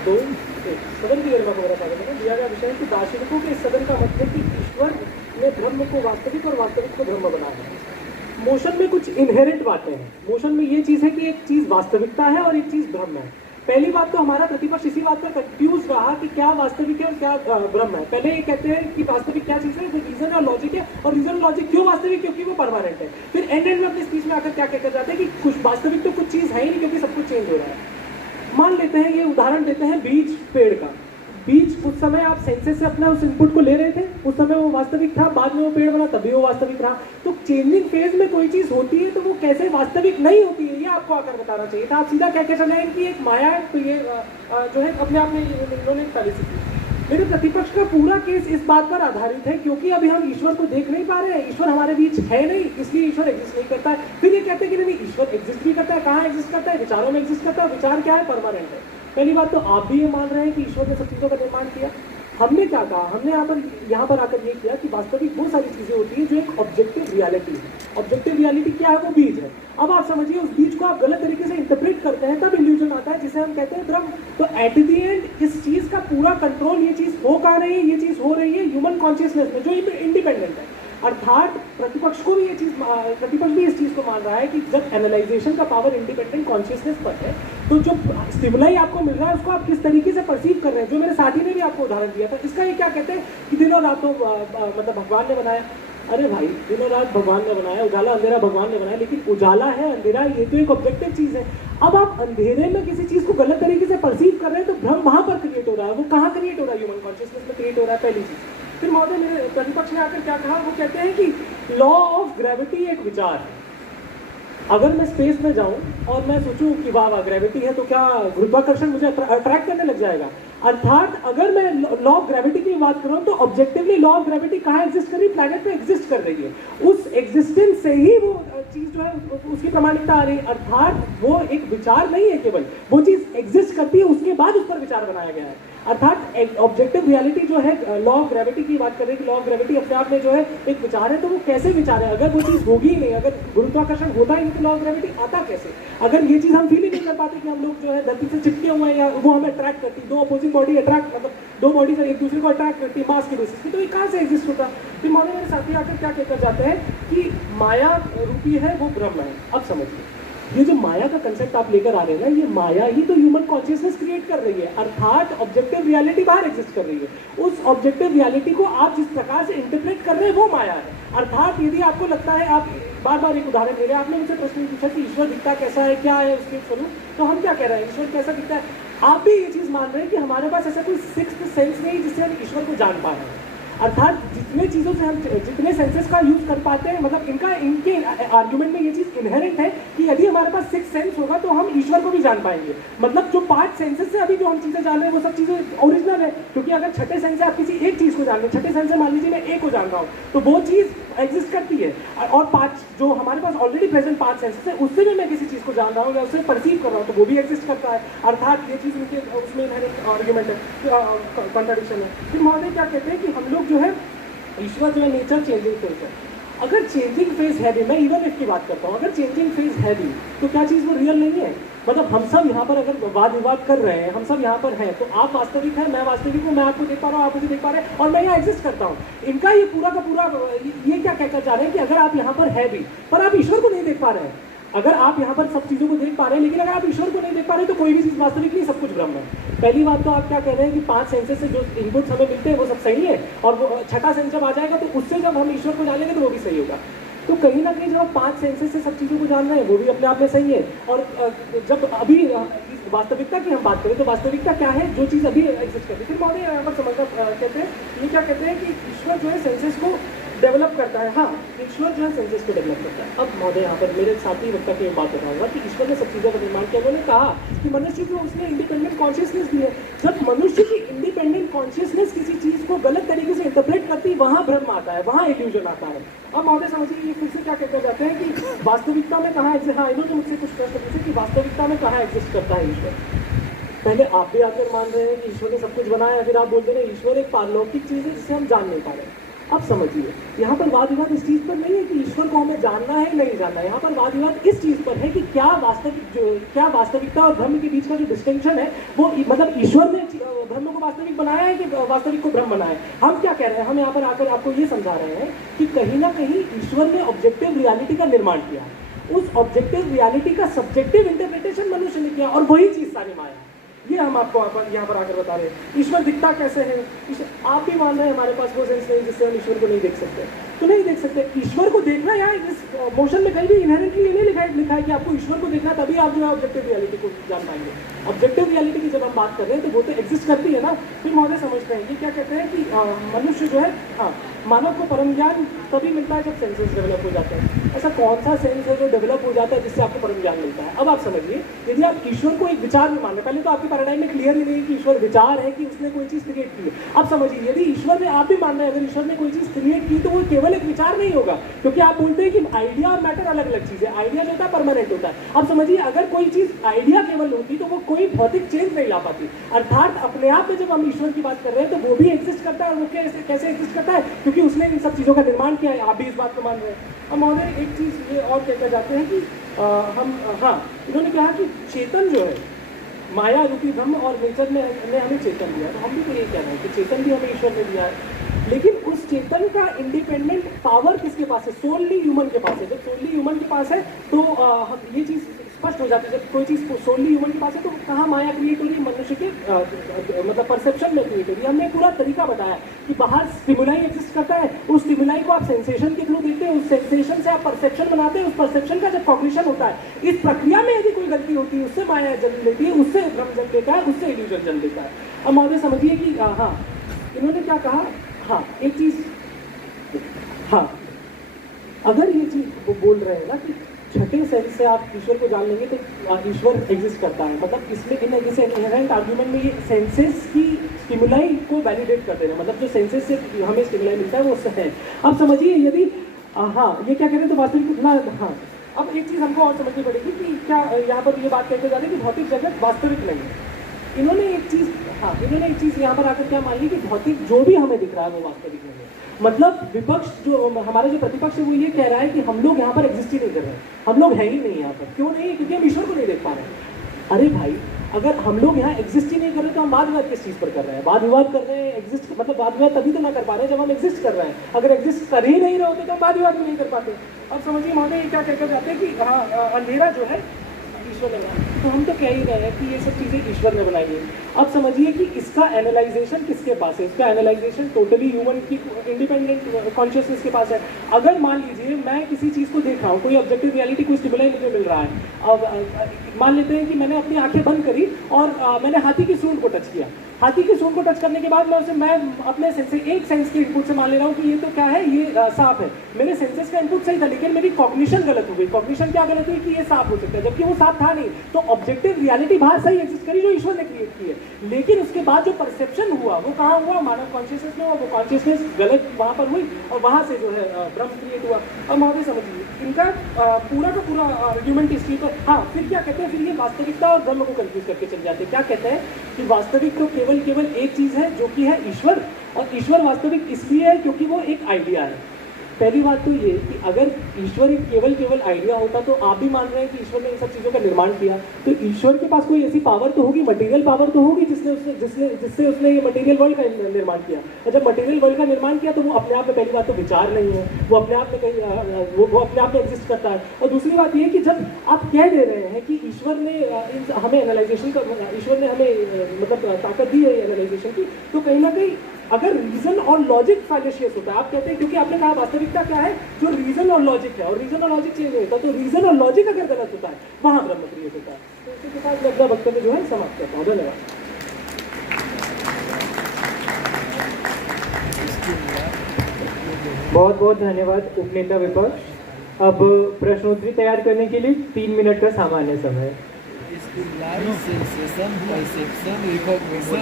दो सदन की गरिमा को मेरा स्वागत है। दिया गया विषय है कि दार्शनिकों के इस सदन का मत है कि ईश्वर ने ब्रह्म को वास्तविक और वास्तविक को ब्रह्म बनाया है। मोशन में कुछ इनहेरेंट बातें हैं। मोशन में ये चीज़ है कि एक चीज़ वास्तविकता है और एक चीज़ ब्रह्म है। पहली बात तो हमारा प्रतिपक्ष इसी बात पर कंफ्यूज रहा कि क्या वास्तविक है और क्या ब्रह्म है। पहले ये कहते हैं कि वास्तविक क्या चीज़ है, वो रीजन और लॉजिक है, और रीजन और लॉजिक क्यों वास्तविक, क्योंकि वो परमानेंट है। फिर एंड में अपनी स्पीच में आकर क्या कहकर जाते हैं कि कुछ वास्तविक तो कुछ चीज़ है ही नहीं, क्योंकि सब कुछ चेंज हो रहा है। मान लेते हैं, ये उदाहरण देते हैं बीज पेड़ का। बीज उस समय आप सेंसेस से अपना उस इनपुट को ले रहे थे, उस समय वो वास्तविक था, बाद में वो पेड़ बना तभी वो वास्तविक रहा। तो चेंजिंग फेज में कोई चीज होती है तो वो कैसे वास्तविक नहीं होती है, ये आपको आकर बताना चाहिए था। आप सीधा क्या चले हैं कि एक माया है, तो ये जो है अपने आप में इन्होंने पॉलिसी की। मेरे प्रतिपक्ष का पूरा केस इस बात पर आधारित है क्योंकि अभी हम ईश्वर को देख नहीं पा रहे हैं, ईश्वर हमारे बीच है नहीं, इसलिए ईश्वर एग्जिस्ट नहीं करता है। फिर ये कहते हैं कि नहीं, ईश्वर एग्जिस्ट भी करता है। कहाँ एग्जिस्ट करता है? विचारों में एग्जिस्ट करता है। विचार क्या है? परमानेंट है। पहली बात तो आप भी ये मान रहे हैं कि ईश्वर ने सब चीज़ों का निर्माण किया। हमने क्या कहा? हमने यहाँ पर आकर ये किया कि वास्तविक वो सारी चीज़ें होती हैं जो एक ऑब्जेक्टिव रियलिटी है। ऑब्जेक्टिव रियलिटी क्या है? वो बीज है। अब आप समझिए, उस बीज को आप गलत तरीके से इंटरप्रेट करते हैं, तब इल्यूजन आता है, जिसे हम कहते हैं ब्रह्म। तो एट द एंड इस चीज़ का पूरा कंट्रोल, ये चीज़ हो कहाँ रही है, ये चीज़ हो रही है ह्यूमन कॉन्शियसनेस में, जो इंडिपेंडेंट है। अर्थात प्रतिपक्ष को भी ये चीज़, प्रतिपक्ष भी इस चीज़ को मान रहा है कि जब एनालाइजेशन का पावर इंडिपेंडेंट कॉन्शियसनेस पर है, तो जो स्टिमुलाई आपको मिल रहा है उसको आप किस तरीके से परसीव कर रहे हैं। जो मेरे साथी ने भी आपको उदाहरण दिया था, इसका ये क्या कहते हैं कि दिनों रातों मतलब भगवान ने बनाया। अरे भाई, दिनों रात भगवान ने बनाया, उजाला अंधेरा भगवान ने बनाया, लेकिन उजाला है, अंधेरा, ये तो एक ऑब्जेक्टिव चीज़ है। अब आप अंधेरे में किसी चीज़ को गलत तरीके से परसीव कर रहे हैं तो भ्रम वहाँ पर क्रिएट हो रहा है। वो कहाँ क्रिएट हो रहा है? ह्यूमन कॉन्शियसनेस में क्रिएट हो रहा है, पहली चीज़। फिर महोदय मेरे प्रतिपक्ष ने आकर क्या कहा? वो कहते हैं कि लॉ ऑफ ग्रेविटी एक विचार है। अगर मैं स्पेस में जाऊं और मैं सोचूं कि वाह वाह ग्रेविटी है, तो क्या गुरुत्वाकर्षण मुझे अट्रैक्ट करने लग जाएगा? अर्थात अगर मैं लॉ ऑफ ग्रेविटी की बात करूं तो ऑब्जेक्टिवली लॉ ऑफ ग्रेविटी कहाँ एग्जिस्ट कर रही है? प्लैनेट पे एग्जिस्ट कर रही है। उस एग्जिस्टेंस से ही वो चीज़ जो है उसकी प्रमाणिकता आ रही है। अर्थात वो एक विचार नहीं है, केवल वो चीज़ एग्जिस्ट करती है, उसके बाद उस पर विचार बनाया गया है। अर्थात ऑब्जेक्टिव रियलिटी जो है, लॉ ऑफ ग्रेविटी की बात कर रहे हैं कि लॉ ऑफ ग्रेविटी अपने आप में जो है एक विचार है, तो वो कैसे विचार है? अगर वो चीज़ होगी ही नहीं, अगर गुरुत्वाकर्षण होता ही नहीं, तो लॉ ऑफ ग्रेविटी आता कैसे? अगर ये चीज़ हम फील ही नहीं कर पाते कि हम लोग जो है धरती से चिपके हुए हैं या वो हमें अट्रैक्ट करती, दो अपोजिंग बॉडी अट्रैक्ट, मतलब दो बॉडी से एक दूसरे को अट्रैक्ट करती है मास के बेसिस पे, तो ये कहाँ से एग्जिस्ट होता? फिर मौलाना मेरे साथी आकर क्या कहकर जाते हैं कि माया रूपी है वो ब्रह्म है। अब समझिए, ये जो माया का कंसेप्ट आप लेकर आ रहे हैं ना, ये माया ही तो ह्यूमन कॉन्शियसनेस क्रिएट कर रही है। अर्थात ऑब्जेक्टिव रियलिटी बाहर एग्जिस्ट कर रही है। उस ऑब्जेक्टिव रियलिटी को आप जिस प्रकार से इंटरप्रेट कर रहे हैं वो माया है। अर्थात यदि आपको लगता है, आप बार बार एक उदाहरण दे रहे हैं, आपने मुझसे प्रश्न पूछा कि ईश्वर दिखता कैसा है, क्या है उसके स्वरूप, तो हम क्या कह रहे हैं? ईश्वर कैसा दिखता है? आप भी ये चीज़ मान रहे हैं कि हमारे पास ऐसा कोई सिक्स्थ सेंस नहीं जिससे हम ईश्वर को जान पा रहे हैं। अर्थात जितने चीज़ों से हम जितने सेंसेस का यूज़ कर पाते हैं, मतलब इनके आर्ग्यूमेंट में ये चीज़ इनहेरेंट है कि यदि हमारे पास सिक्स सेंस होगा तो हम ईश्वर को भी जान पाएंगे। मतलब जो 5 सेंसेस से अभी जो हम चीज़ें जान रहे हैं वो सब चीज़ें ओरिजिनल है, क्योंकि अगर छठे सेंस से आप किसी एक चीज़ को जान रहे हैं, छठे सेंस से मान लीजिए मैं ए को जान रहा हूँ, तो वो चीज़ एग्जिस्ट करती है। और 5 जो हमारे पास ऑलरेडी प्रेजेंट 5 सेंसेस है, उससे भी मैं किसी चीज़ को जान रहा हूँ या उससे परसीव कर रहा हूँ, तो वो भी एग्जिस्ट करता है। अर्थात ये चीज़ उनके उसमें इनहेरेंट आर्ग्यूमेंट है, कॉन्ट्राडिक्शन है। फिर महोदय क्या कहते हैं कि हम लोग जो है ईश्वर जो है नेचर चेंजिंग फेज है। अगर चेंजिंग फेज है भी, मैं इवन इफ की बात करता हूँ, अगर चेंजिंग फेज है भी तो क्या चीज़ वो रियल नहीं है? मतलब हम सब यहाँ पर अगर वाद विवाद कर रहे हैं, हम सब यहाँ पर हैं, तो आप वास्तविक हैं, मैं वास्तविक हूँ, मैं आपको देख पा रहा हूँ, आप मुझे देख पा रहे हैं, और मैं यहाँ एग्जिस्ट करता हूँ। इनका ये पूरा का पूरा ये क्या कहकर जा रहे हैं कि अगर आप यहाँ पर है भी पर आप ईश्वर को नहीं देख पा रहे हैं। अगर आप यहाँ पर सब चीज़ों को देख पा रहे हैं, लेकिन अगर आप ईश्वर को नहीं देख पा रहे हैं, तो कोई भी चीज़ वास्तविक नहीं, सब कुछ ब्रह्म है। पहली बात तो आप क्या कह रहे हैं कि 5 सेंसेस से जो इनपुट्स हमें मिलते हैं वो सब सही है, और वो छठा सेंस जब आ जाएगा तो उससे जब हम ईश्वर को जानेंगे तो वो भी सही होगा। तो कहीं ना कहीं जब आप 5 सेंसेस से सब चीज़ों को जान रहे हैं वो भी अपने आप में सही है। और जब अभी वास्तविकता की हम बात करें तो वास्तविकता क्या है? जो चीज़ अभी एग्जिस्ट करती है। फिर महोदय यहाँ पर समझना कहते हैं, ये क्या कहते हैं कि ईश्वर जो है सेंसेस को डेवलप करता है। हाँ, ईश्वर जो है सेंसेस को डेवलप करता है। अब महोदय यहाँ पर मेरे साथी वक्ता की बात बताऊंगा कि ईश्वर ने सब चीज़ों का निर्माण किया। उन्होंने कहा कि मनुष्य को उसने इंडिपेंडेंट कॉन्शियसनेस दी है। जब मनुष्य की इंडिपेंडेंट कॉन्शियसनेस किसी चीज़ को गलत तरीके से इंटरप्रेट करती है, वहाँ भ्रम आता है, वहाँ इल्यूजन आता है। अब महोदय समझिए, ये फिर से क्या कहते जाते हैं कि वास्तविकता में कहाँ एग्जिस्ट, हाँ इन्होंने मुझसे कुछ प्रश्न पूछे कि वास्तविकता में कहाँ एग्जिस्ट करता है ईश्वर। पहले आप भी आकर मान रहे हैं कि ईश्वर ने सब कुछ बनाया है, फिर आप बोलते हैं ईश्वर एक पारलौकिक चीज़ है जिसे हम जान नहीं पा रहे हैं। अब समझिए, यहाँ पर वाद विवाद इस चीज़ पर नहीं है कि ईश्वर को हमें जानना है नहीं जानना है। यहाँ पर वाद विवाद इस चीज़ पर है कि क्या वास्तविकता और भ्रम के बीच का जो डिस्टिंक्शन है वो मतलब ईश्वर ने ब्रह्म को वास्तविक बनाया है कि वास्तविक को ब्रह्म बनाया है। हम क्या कह रहे हैं, हम यहाँ पर आकर आपको ये समझा रहे हैं कि कहीं ना कहीं ईश्वर ने ऑब्जेक्टिव रियलिटी का निर्माण किया, उस ऑब्जेक्टिव रियलिटी का सब्जेक्टिव इंटरप्रिटेशन मनुष्य ने किया, और वही चीज़ सारी माया है। ये हम आपको यहाँ पर आकर बता रहे हैं। ईश्वर दिखता कैसे है, आप भी मान रहे हैं हमारे पास वो सेंस नहीं जिससे हम ईश्वर को नहीं देख सकते, तो नहीं देख सकते। ईश्वर को देखना यार इस मोशन में कहीं भी इनहेरेंटली ये नहीं लिखा है कि आपको ईश्वर को देखना तभी आप जो है ऑब्जेक्टिव रियलिटी को जान पाएंगे। ऑब्जेक्टिव रियलिटी की जब हम बात कर रहे हैं तो वो तो एग्जिस्ट करती है ना। फिर महोदय समझते हैं कि क्या कहते हैं कि मनुष्य जो है, हाँ, मानव को परम ज्ञान तभी मिलता है जब सेंसेस डेवलप हो जाते हैं। ऐसा कौन सा सेंस है जो डेवलप हो जाता है जिससे आपको परम ज्ञान मिलता है? अब आप समझिए, यदि आप ईश्वर को एक विचार में मान रहे, पहले तो आपके पैराडाइम में क्लियर ही नहीं कि ईश्वर विचार है कि उसने कोई चीज़ क्रिएट की है। अब समझिए, यदि ईश्वर ने, आप भी मान रहे हैं अगर ईश्वर ने कोई चीज़ क्रिएट की तो वो केवल एक विचार नहीं होगा, क्योंकि आप बोलते हैं कि आइडिया और मैटर अलग अलग चीज़ है। आइडिया जो होता है परमानेंट होता है। अब समझिए, अगर कोई चीज़ आइडिया केवल होती तो वो कोई भौतिक चेंज नहीं ला पाती। अर्थात अपने आप में जब हम ईश्वर की बात कर रहे हैं तो वो भी एग्जिस्ट करता है, और वो कैसे एग्जिस्ट करता है, क्योंकि उसने इन सब चीज़ों का निर्माण किया है। आप भी इस बात को मान रहे हैं। अब महोदय एक चीज़ ये और कहते जाते हैं कि इन्होंने कहा कि चेतन जो है, माया रूपी ब्रह्म और नेचर ने हमें चेतन दिया, तो हम भी तो यही कह रहे हैं कि चेतन भी हमें ईश्वर ने दिया है। लेकिन उस चेतन का इंडिपेंडेंट पावर किसके पास है? सोनली ह्यूमन के पास है। जब सोनली ह्यूमन के पास है तो हम ये चीज़ स्पष्ट हो जाती है। जब कोई चीज़ सोनली ह्यूमन के पास है तो कहाँ माया क्रिएट हो रही है? मनुष्य के मतलब परसेप्शन में क्रिएट हो रही है। हमने पूरा तरीका बताया कि बाहर स्टिमुलाई एग्जिस्ट करता है, उस स्टिमुलाई को आप सेंसेशन के थ्रू देखते हैं, उस सेंसेशन से आप परसेप्शन बनाते हैं, उस परसेप्शन का जब कॉग्निशन होता है, इस प्रक्रिया में यदि कोई गलती होती है उससे माया जन्म लेती है, उससे भ्रम जन्म लेता है, उससे इल्यूजन जन्म लेता है। अब महोदय समझिए कि हाँ, इन्होंने क्या कहा, हाँ एक चीज़, हाँ अगर ये चीज़ वो बोल रहे हैं ना कि छठे सेंस से आप ईश्वर को जान लेंगे तो ईश्वर एग्जिस्ट करता है, मतलब इसमें जैसे इनहेरेंट आर्ग्यूमेंट में ये सेंसेस की स्टिमुलाई को वैलिडेट कर दे रहे हैं, मतलब जो सेंसेस से हमें स्टिमुलाई मिलता है वो उससे है। अब समझिए, यदि हाँ ये क्या कह रहे हैं, तो वास्तविक ना, हाँ अब एक चीज़ हमको और समझनी पड़ेगी कि क्या यहाँ पर ये बात कहते जा रहे हैं कि भौतिक जगत वास्तविक नहीं है। इन्होंने एक चीज़ यहाँ पर आकर क्या मान ली कि भौतिक जो भी हमें दिख रहा है वो वास्तविक नहीं है। मतलब विपक्ष जो हमारा जो प्रतिपक्ष है वो ये कह रहा है कि हम लोग यहाँ पर एग्जिस्ट ही नहीं कर रहे हैं, हम लोग हैं ही नहीं यहाँ पर। क्यों नहीं? क्योंकि हम ईश्वर को नहीं देख पा रहे हैं। अरे भाई, अगर हम लोग यहाँ एग्जिस्ट ही नहीं कर रहे तो हम वाद विवाद किस चीज़ पर कर रहे हैं? वाद विवाद कर रहे हैं एग्जिस्ट, मतलब वाद विवाद तभी तो ना कर पा रहे हैं जब हम एग्जिस्ट कर रहे हैं। अगर एग्जिस्ट कर ही नहीं रहे होते तो हम वाद विवाद भी नहीं कर पाते। अब समझिए महोदय क्या कहकर जाते हैं कि हाँ अंधेरा जो है ईश्वर ने बनाया, तो हम तो कह ही रहे हैं कि ये सब चीज़ें ईश्वर ने बनाई है। अब समझिए कि इसका एनालाइजेशन किसके पास है? इसका एनालाइजेशन टोटली ह्यूमन की इंडिपेंडेंट कॉन्शियसनेस के पास है। अगर मान लीजिए मैं किसी चीज़ को देख रहा हूँ, कोई ऑब्जेक्टिव रियलिटी, कोई स्टिमुलाई मुझे मिल रहा है। अब मान लेते हैं कि मैंने अपनी आंखें बंद करी और मैंने हाथी की सूंड को टच किया। हाथी की सूंड को टच करने के बाद मैं अपने सेंस एक सेंस के इनपुट से मान ले रहा हूँ कि ये तो क्या है, ये सांप है। मेरे सेंसेस का इनपुट सही था, लेकिन मेरी कॉग्निशन गलत हो गई। कॉग्निशन क्या गलत हुई कि ये सांप हो सकता है, जबकि वो सांप था नहीं। तो ऑब्जेक्टिव रियलिटी बाहर सही एग्जिस्ट करी जो ईश्वर ने क्रिएट की है, लेकिन उसके बाद जो परसेप्शन हुआ वो कहाँ हुआ? मानव कॉन्शियसनेस में हुआ। वो कॉन्शियसनेस गलत वहाँ पर हुई और वहाँ से जो है भ्रम क्रिएट हुआ। अब महोदय समझिए, इनका पूरा का पूरा आर्ग्यूमेंट इस चीज़ पर, हाँ फिर क्या कहते हैं, फिर ये वास्तविकता और भ्रम को कंफ्यूज करके चल जाते हैं। क्या कहते हैं कि वास्तविक तो केवल एक चीज़ है जो कि है ईश्वर, और ईश्वर वास्तविक इसलिए है क्योंकि वो एक आइडिया है। पहली बात तो ये कि अगर ईश्वर एक केवल आइडिया होता तो आप भी मान रहे हैं कि ईश्वर ने इन सब चीज़ों का निर्माण किया, तो ईश्वर के पास कोई ऐसी पावर तो होगी, मटेरियल पावर तो होगी जिससे उसने ये मटेरियल वर्ल्ड का निर्माण किया। और जब मटेरियल वर्ल्ड का निर्माण किया तो वो अपने आप में पहली बात तो विचार नहीं है, वो अपने आप में कहीं वो अपने आप में एग्जिस्ट करता है। और दूसरी बात ये कि जब आप कह दे रहे हैं कि ईश्वर ने हमें एनालाइजेशन का, ईश्वर ने हमें मतलब ताकत दी है एनालाइजेशन की, तो कहीं ना कहीं अगर रीजन और लॉजिक फैलेशियस होता है, आप कहते हैं, क्योंकि आपने कहा वास्तविकता क्या है, जो रीजन और लॉजिक है, और रीजन और लॉजिक चेंज होता है, तो रीजन और लॉजिक अगर गलत होता है वहां ब्रह्म क्रिएट होता है। तो इसी के साथ मैं अपना वक्तव्य जो है समाप्त करता हूँ। धन्यवाद। बहुत बहुत धन्यवाद उपनेता विपक्ष। अब प्रश्नोत्तरी तैयार करने के लिए 3 मिनट का सामान्य समय।